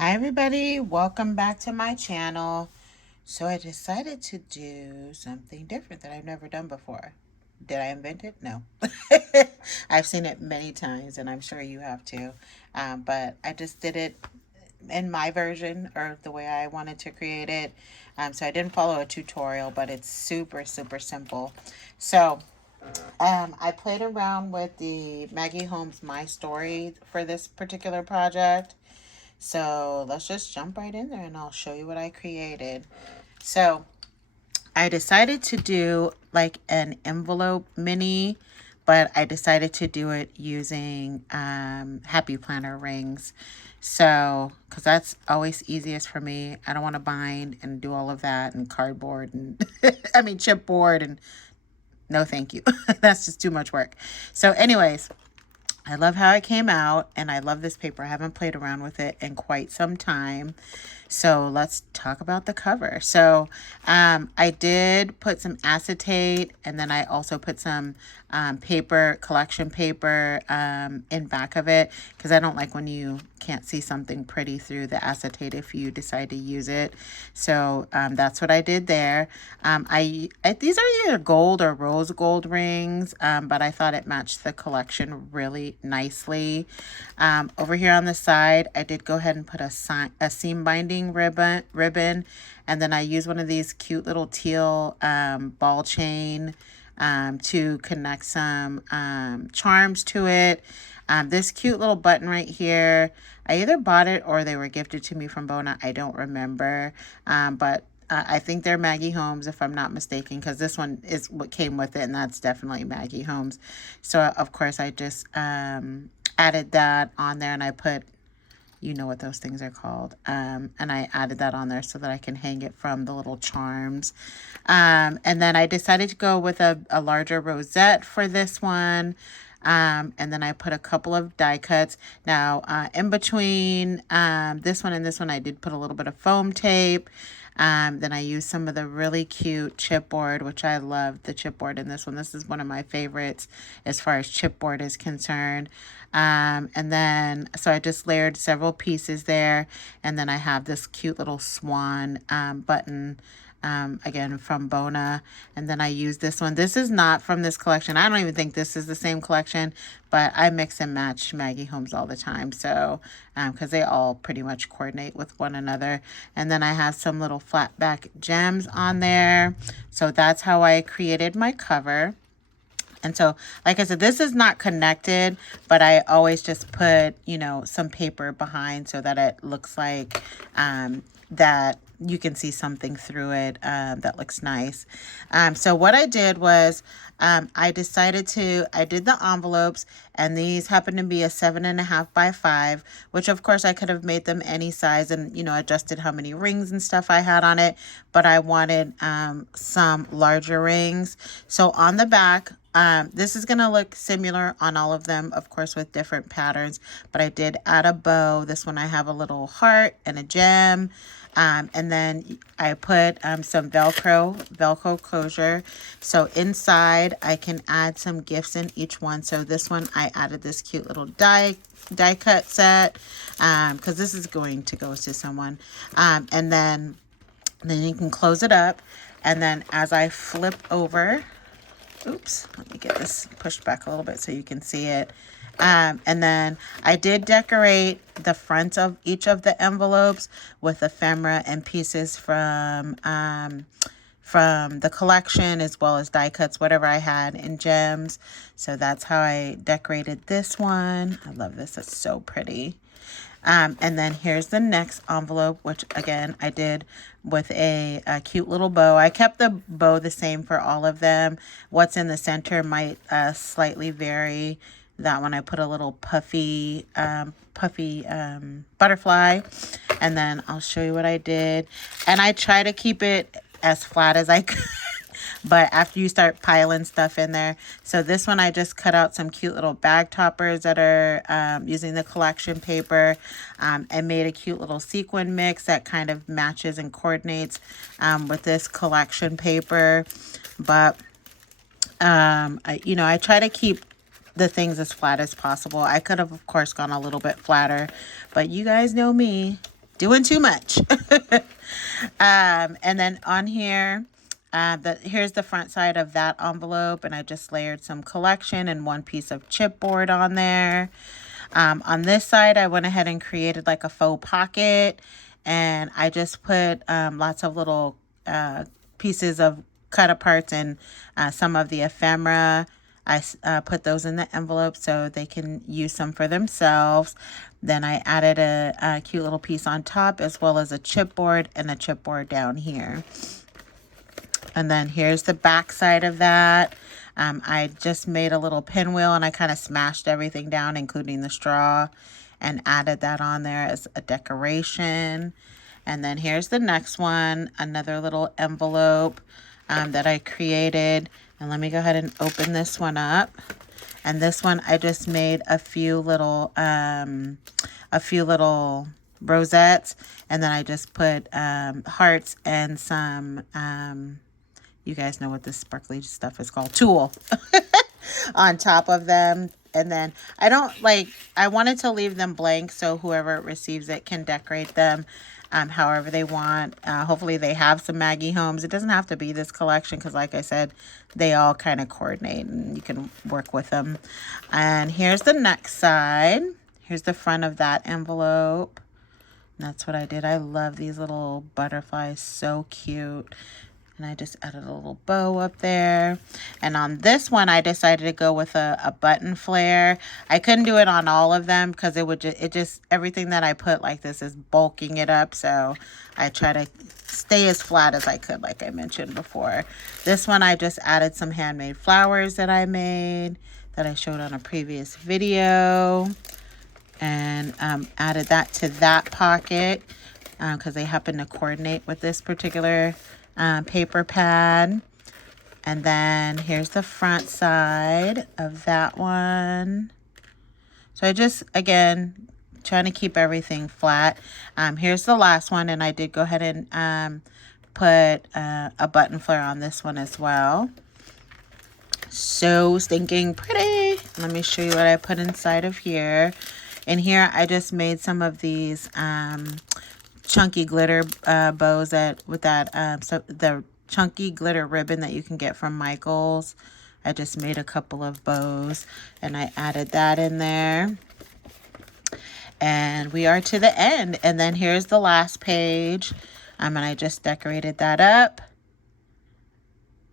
Hi everybody, welcome back to my channel. So I decided to do something different that I've never done before. Did I invent it? No. I've seen it many times and I'm sure you have too. But I just did it in my version or the way I wanted to create it. So I didn't follow a tutorial, but it's super, super simple. So I played around with the Maggie Holmes My Story for this particular project. So let's just jump right in there and I'll show you what I created. So I decided to do like an envelope mini, but I decided to do it using Happy Planner rings. So, because that's always easiest for me. I don't want to bind and do all of that and cardboard and, I mean, chipboard and no thank you. That's just too much work. So anyways, I love how it came out and I love this paper. I haven't played around with it in quite some time. So let's talk about the cover. So I did put some acetate and then I also put some paper, collection paper in back of it because I don't like when you can't see something pretty through the acetate if you decide to use it. So that's what I did there. These are either gold or rose gold rings, but I thought it matched the collection really nicely. Over here on the side, I did go ahead and put a seam binding ribbon, and then I used one of these cute little teal ball chain to connect some charms to it. This cute little button right here, I either bought it or they were gifted to me from Bona. I don't remember, but I think they're Maggie Holmes, if I'm not mistaken, because this one is what came with it, and that's definitely Maggie Holmes. So, of course, I just added that on there, and I put, you know what those things are called, and I added that on there so that I can hang it from the little charms. And then I decided to go with a larger rosette for this one. And then I put a couple of die cuts. Now, in between this one and this one, I did put a little bit of foam tape. Then I used some of the really cute chipboard, which I love the chipboard in this one. This is one of my favorites as far as chipboard is concerned. And then, so I just layered several pieces there. And then I have this cute little swan button again from Bona, and then I use this one. This is not from this collection. I don't even think this is the same collection, but I mix and match Maggie Holmes all the time, so because they all pretty much coordinate with one another. And then I have some little flat back gems on there, so that's how I created my cover. And so, like I said, this is not connected, but I always just put, you know, some paper behind so that it looks like that you can see something through it that looks nice. So what I did was I did the envelopes, and these happen to be a 7.5 by 5, which of course I could have made them any size and, you know, adjusted how many rings and stuff I had on it, but I wanted some larger rings. So on the back, this is going to look similar on all of them, of course, with different patterns, but I did add a bow. This one I have a little heart and a gem. And then I put some Velcro closure. So inside I can add some gifts in each one. So this one I added this cute little die cut set because this is going to go to someone. And then you can close it up. And then as I flip over, oops, let me get this pushed back a little bit so you can see it. And then I did decorate the front of each of the envelopes with ephemera and pieces from the collection, as well as die cuts, whatever I had in gems. So that's how I decorated this one. I love this. It's so pretty. And then here's the next envelope, which again, I did with a cute little bow. I kept the bow the same for all of them. What's in the center might slightly vary. That one I put a little puffy butterfly. And then I'll show you what I did. And I try to keep it as flat as I could. But after you start piling stuff in there. So this one I just cut out some cute little bag toppers that are using the collection paper, and made a cute little sequin mix that kind of matches and coordinates with this collection paper. But I try to keep the things as flat as possible. I could have, of course, gone a little bit flatter, but you guys know me. doing too much. And then on here, here's the front side of that envelope, and I just layered some collection and one piece of chipboard on there. On this side, I went ahead and created like a faux pocket, and I just put lots of little pieces of cut aparts and some of the ephemera. I put those in the envelope so they can use some for themselves. Then I added a cute little piece on top, as well as a chipboard and a chipboard down here. And then here's the back side of that. I just made a little pinwheel, and I kind of smashed everything down, including the straw, and added that on there as a decoration. And then here's the next one, another little envelope that I created. And let me go ahead and open this one up. And this one, I just made a few little rosettes, and then I just put hearts and some you guys know what this sparkly stuff is called, tulle, on top of them. And then I wanted to leave them blank so whoever receives it can decorate them however they want. Hopefully they have some Maggie Holmes. It doesn't have to be this collection because, like I said, they all kind of coordinate and you can work with them. And here's the next side. Here's the front of that envelope. And that's what I did. I love these little butterflies. So cute. And I just added a little bow up there. And on this one, I decided to go with a button flare. I couldn't do it on all of them because it just everything that I put like this is bulking it up. So I try to stay as flat as I could, like I mentioned before. This one, I just added some handmade flowers that I made that I showed on a previous video. And added that to that pocket because they happen to coordinate with this particular paper pad. And then here's the front side of that one. So I just, again, trying to keep everything flat. Here's the last one, and I did go ahead and put a button flare on this one as well. So stinking pretty. Let me show you what I put inside of here. In here, I just made some of these chunky glitter bows with the chunky glitter ribbon that you can get from Michael's. I just made a couple of bows, and I added that in there. And we are to the end. And then here's the last page. And I just decorated that up.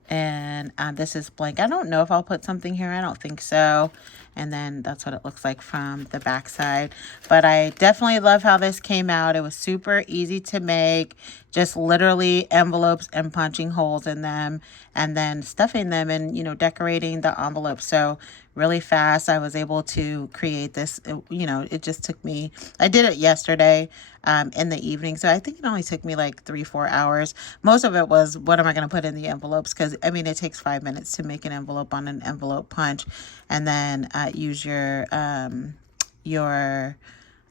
And this is blank. I don't know if I'll put something here. I don't think so. And then that's what it looks like from the back side. But I definitely love how this came out. It was super easy to make. Just literally envelopes and punching holes in them. And then stuffing them and, decorating the envelope. So really fast, I was able to create this. It just took me, I did it yesterday in the evening. So I think it only took me like 3-4 hours. Most of it was, what am I going to put in the envelopes? Because, it takes 5 minutes to make an envelope on an envelope punch. And then use your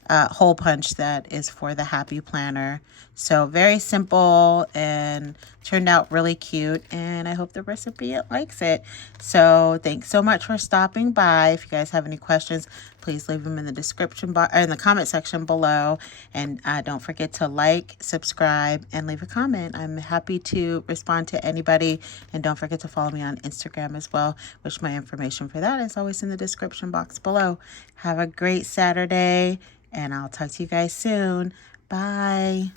hole punch that is for the Happy Planner. So very simple and turned out really cute, and I hope the recipient likes it. So thanks so much for stopping by. If you guys have any questions, please leave them in the description box or in the comment section below. And don't forget to like, subscribe, and leave a comment. I'm happy to respond to anybody. And don't forget to follow me on Instagram as well, which my information for that is always in the description box below. Have a great Saturday, and I'll talk to you guys soon. Bye.